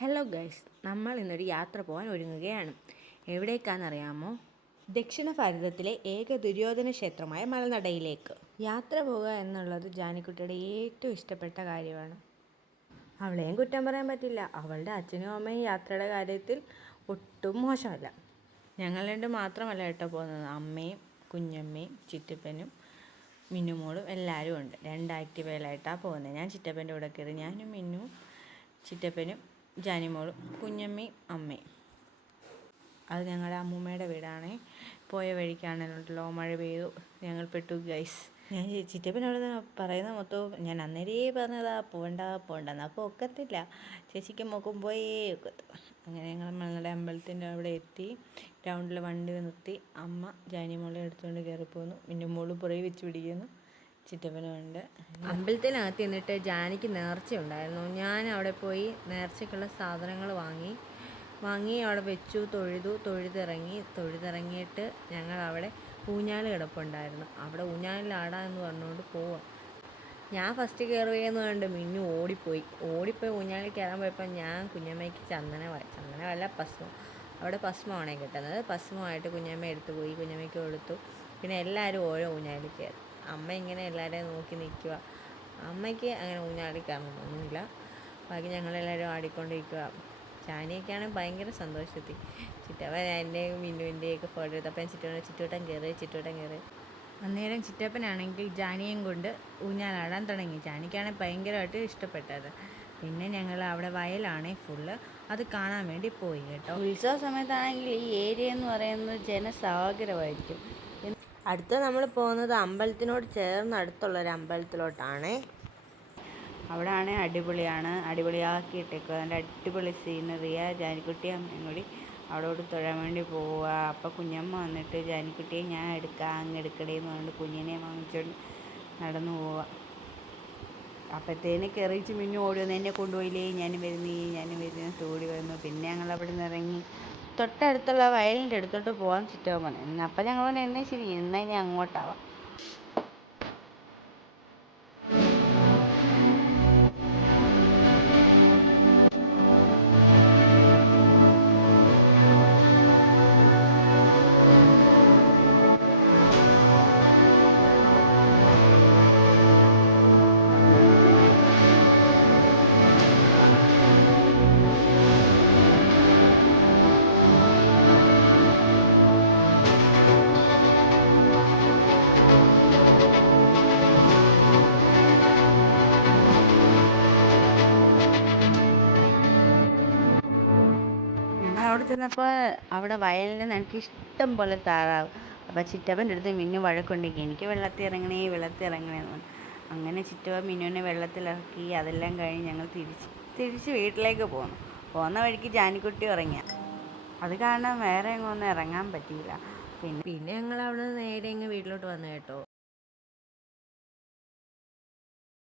Hello guys, നമ്മൾ ഇന്നൊരു യാത്ര പോകാൻ ഒരുങ്ങുകയാണ്. എവിടേക്കാണെന്നറിയാമോ? ദക്ഷിണ ഭാരതത്തിലെ ഏക ദുര്യോധന ക്ഷേത്രമായ മലനടയിലേക്ക്. യാത്ര പോകുക എന്നുള്ളത് ജാനിക്കുട്ടിയുടെ ഏറ്റവും ഇഷ്ടപ്പെട്ട കാര്യമാണ്. അവളെയും കുറ്റം പറയാൻ പറ്റില്ല. അവളുടെ അച്ഛനും അമ്മയും യാത്രയുടെ കാര്യത്തിൽ ഒട്ടും മോശമല്ല. ഞങ്ങൾ രണ്ട് മാത്രമല്ല കേട്ടോ പോകുന്നത്. അമ്മയും കുഞ്ഞമ്മയും ചിറ്റപ്പനും മിന്നുമോളും എല്ലാവരും ഉണ്ട്. രണ്ട് ആക്റ്റീവയിലായിട്ടാണ് പോകുന്നത്. ഞാൻ ചിറ്റപ്പൻ്റെ കൂടെ കയറി. ഞാനും മിന്നും ചിറ്റപ്പനും ജാനിമോളും കുഞ്ഞമ്മയും അമ്മയും. അത് ഞങ്ങളുടെ അമ്മൂമ്മയുടെ വീടാണേ. പോയ വഴിക്കാണല്ലോ മഴ പെയ്തു, ഞങ്ങൾ പെട്ടു ഗൈസ്. ഞാൻ ചിറ്റപ്പനോട് പറയുന്ന മൊത്തവും ഞാൻ അന്നേരേ പറഞ്ഞതാ പോകണ്ടെന്ന്. അപ്പോൾ ഒക്കത്തില്ല, ചേച്ചിക്ക് മോക്കും പോയേ ഒക്കത്തു. അങ്ങനെ ഞങ്ങൾ ഞങ്ങളുടെ അമ്പലത്തിൻ്റെ അവിടെ എത്തി. ഗ്രൗണ്ടിൽ വണ്ടി നിർത്തി. അമ്മ ജാനിമോളെ എടുത്തുകൊണ്ട് കയറിപ്പോന്നു. പിന്നെ മോള് പുറകെ വെച്ച് പിടിക്കുന്നു. ചിറ്റപ്പനുണ്ട്. അമ്പലത്തിനകത്ത് നിന്നിട്ട് ജാനിക്ക് നേർച്ച ഉണ്ടായിരുന്നു. ഞാൻ അവിടെ പോയി നേർച്ചയ്ക്കുള്ള സാധനങ്ങൾ വാങ്ങി അവിടെ വെച്ചു. തൊഴുതിറങ്ങിയിട്ട് ഞങ്ങൾ അവിടെ ഊഞ്ഞാൽ കിടപ്പുണ്ടായിരുന്നു. അവിടെ ഊഞ്ഞാലിലാടാന്ന് പറഞ്ഞുകൊണ്ട് പോവാം. ഞാൻ ഫസ്റ്റ് കയറുകയെന്ന് കണ്ട് മിന്നു ഓടിപ്പോയി ഊഞ്ഞാലിൽ കയറാൻ പോയപ്പോൾ ഞാൻ കുഞ്ഞമ്മയ്ക്ക് ചന്ദനമല്ല ഭസ്മം, അവിടെ ഭസ്മമാണേ കിട്ടുന്നത്. ഭസ്മമായിട്ട് കുഞ്ഞമ്മ എടുത്തു പോയി, കുഞ്ഞമ്മയ്ക്ക് കൊടുത്തു. പിന്നെ എല്ലാവരും ഓരോ ഊഞ്ഞാലിൽ കയറി. അമ്മ ഇങ്ങനെ എല്ലാവരെയും നോക്കി നിൽക്കുക. അമ്മയ്ക്ക് അങ്ങനെ ഊഞ്ഞാലിൽ കയറണമെന്നൊന്നുമില്ല. ബാക്കി ഞങ്ങളെല്ലാവരും ആടിക്കൊണ്ടിരിക്കുക. ചാനിയൊക്കെയാണെങ്കിൽ ഭയങ്കര സന്തോഷത്തിൽ. ചിറ്റപ്പൻ എൻ്റെയും മിന്നുവിൻ്റെയൊക്കെ ഫോട്ടോ എടുത്തപ്പോൾ ചിറ്റൂട്ടൻ കയറി. അന്നേരം ചിറ്റപ്പനാണെങ്കിൽ ജാനിയും കൊണ്ട് ഊഞ്ഞാലാടാൻ തുടങ്ങി. ജാനിക്കാണെങ്കിൽ ഭയങ്കരമായിട്ട് ഇഷ്ടപ്പെട്ടത്. പിന്നെ ഞങ്ങൾ അവിടെ വയലാണേ ഫുള്ള്, അത് കാണാൻ വേണ്ടി പോയി കേട്ടോ. ഉത്സവ സമയത്താണെങ്കിൽ ഈ ഏരിയ എന്ന് പറയുന്നത് ജനസാഗരമായിരിക്കും. അടുത്ത നമ്മൾ പോകുന്നത് അമ്പലത്തിനോട് ചേർന്ന് അടുത്തുള്ളൊരു അമ്പലത്തിലോട്ടാണേ. അവിടെ ആണെങ്കിൽ അടിപൊളിയാക്കിയിട്ടേക്കുക. അതിൻ്റെ അടിപൊളി സീനറിയ. ജാനിക്കുട്ടി അമ്മയും കൂടി അവിടോട്ട് തൊഴാൻ വേണ്ടി പോവുക. അപ്പോൾ കുഞ്ഞമ്മ വന്നിട്ട് ജാനിക്കുട്ടിയെ ഞാൻ അങ്ങ് എടുക്കടേന്ന് പറഞ്ഞിട്ട് കുഞ്ഞിനെ വാങ്ങിച്ചുകൊണ്ട് നടന്നു പോവുക. അപ്പോഴത്തേന് കയറിച്ച് മിന്നു ഓടി വന്നു. എന്നെ കൊണ്ടുപോയില്ലേ, ഞാനും വരുന്നു ഓടി വന്നു. പിന്നെ ഞങ്ങൾ അവിടെ നിന്ന് ഇറങ്ങി തൊട്ടടുത്തുള്ള വയലിൻ്റെ അടുത്തോട്ട് പോകാൻ ചുറ്റാൻ പറഞ്ഞു. അപ്പം ഞങ്ങൾ പറഞ്ഞു എന്നെ ശരി, എന്നാൽ ഇനി അങ്ങോട്ടാവാം. അവിടെ ചെന്നപ്പോൾ അവിടെ വയലിൽ നിന്ന് എനിക്ക് ഇഷ്ടം പോലെ താറാവ്. അപ്പോൾ ചിറ്റപ്പൻ്റെ അടുത്ത് മിന്നു വഴക്കുണ്ടെങ്കിൽ എനിക്ക് വെള്ളത്തിൽ ഇറങ്ങണേ എന്ന് പറഞ്ഞു. അങ്ങനെ ചിറ്റപ്പൻ മിന്നുവിനെ വെള്ളത്തിലിറക്കി. അതെല്ലാം കഴിഞ്ഞ് ഞങ്ങൾ തിരിച്ച് വീട്ടിലേക്ക് പോകുന്ന വഴിക്ക് ജാനിക്കുട്ടി ഇറങ്ങിയ. അത് കാരണം വേറെ എങ്ങൊന്നും ഇറങ്ങാൻ പറ്റിയില്ല. പിന്നെ ഞങ്ങൾ അവിടെ നിന്ന് നേരെ വീട്ടിലോട്ട് വന്നു കേട്ടോ.